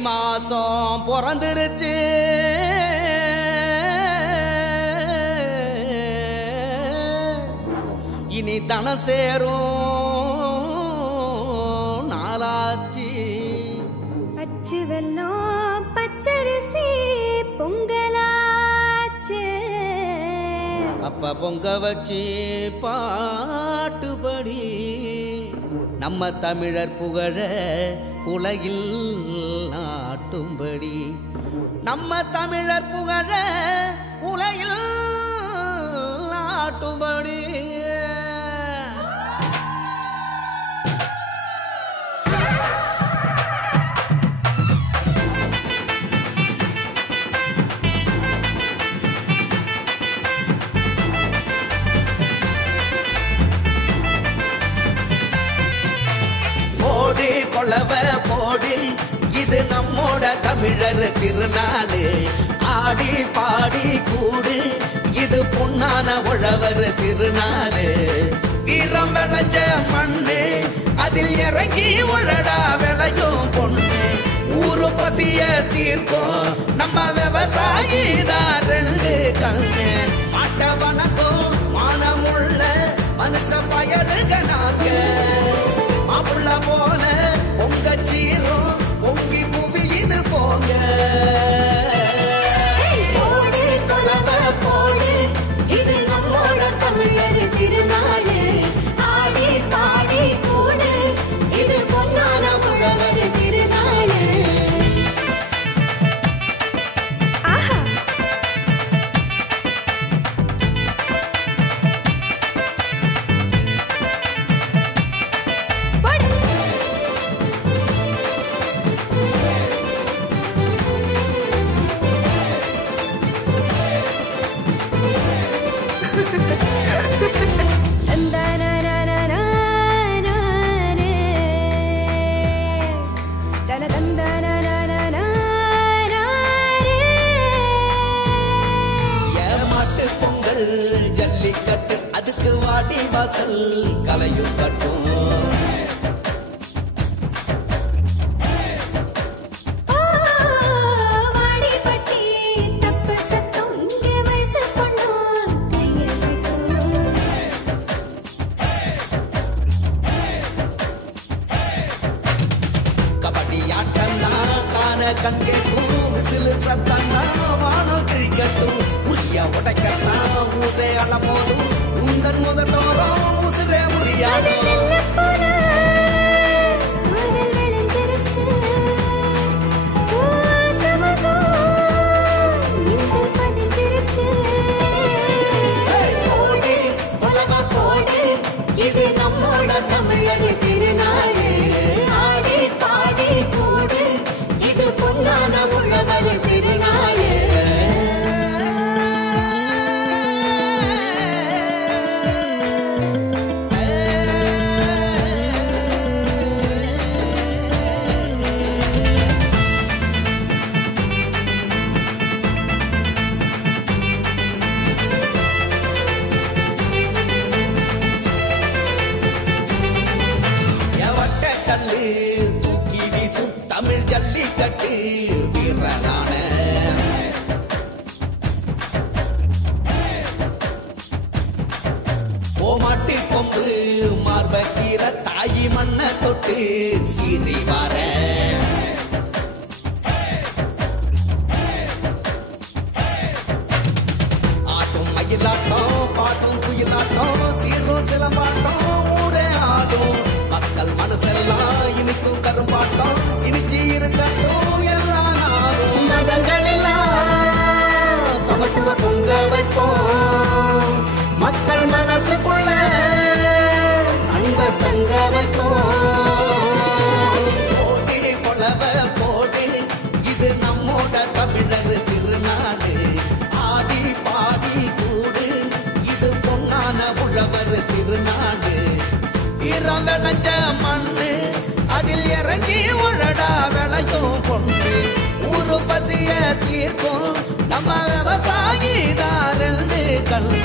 மாசம் பிறந்துருச்சு இனி தன சேரும் நாளாச்சு அச்சு வெல்லம் பச்சரிசி பொங்கலாச்சு அப்ப பொங்க வச்சு பாட்டுபடி நம்ம தமிழர் புகழ உலகில் நாட்டும்படி நம்ம தமிழர் புகழ உலகில் நாட்டும்படி கொளவ போடு இது நம்மோட தமிழர் திருநாடு ஆடி பாடி கூடு இது பொன்னான உழவர் திருநாடு வீரம் விளைஞ்ச மண்ணு அதில் இறங்கி உழடா விளையும் பொண்ணு ஊரு பசிய தீர்க்கும் நம்ம விவசாயி தான் ரெண்டு கண்ணு மாட்ட வணக்கம் மானமுள்ள மனுஷ பயலுக நாங்க மாப்புள்ள போல பொங்க சீரும் பொங்கி புவி இது போங்க போடு கொலவ போடு இது நம்மோட தமிழர் திருநாடு ஆடி பாடி கூடு இது பொன்னான உழவர் திருநாடு ஆஹா ஜல்லிக்கட்டு அதுக்கு வாடி வாசல் கலையும் கட்டும் கபடி ஆட்டம்னா காண கண்கேட்டும் விசிலு சத்தம்னா வானம் கிழிக்கட்டும் உரிய உடைக்கத்தான் ஊரே அளமோதும் உந்தன் முதலோரம் உசுரே உரியாடும் போடி உலக போடி இது நம்மோட தமிழர் திருநாடு ஆடி பாடி கூடு இது பொன்னான உழவர் திருநாடு தூக்கி வீசும் தமிழ் ஜல்லிக்கட்டு வீரனான ஓமாட்டி கொம்பு மார்பக்கீர தாயி மண்ண தொட்டு சீறி வார ஆட்டும் மயிலாட்டம் பாட்டும் குயிலாட்டம் சீரும் சிலம்பாட்டம் ஊரே ஆடும் மக்கள் மனசெல்லாம் இனிக்கும் கரும்பாட்டம் இனிச்சி இருக்கட்டும் எல்லா நாளும் மதங்கள் எல்லாம் சமத்துவ பொங்க வைப்போம் மக்கள் மனசுக்குள்ள அன்ப தங்க வைப்போம் போடி கொளவ போடி இது நம்மோட தமிழர் திருநாடு ஆடி பாடி கூடு இது பொன்னான உழவர் திருநாடு வீரம் விளைஞ்ச மண்ணு அதில் இறங்கி உழடா விளையும் பொண்ணு ஊரு பசிய தீர்க்கும் நம்ம விவசாயி தான் ரெண்டு கண்ணு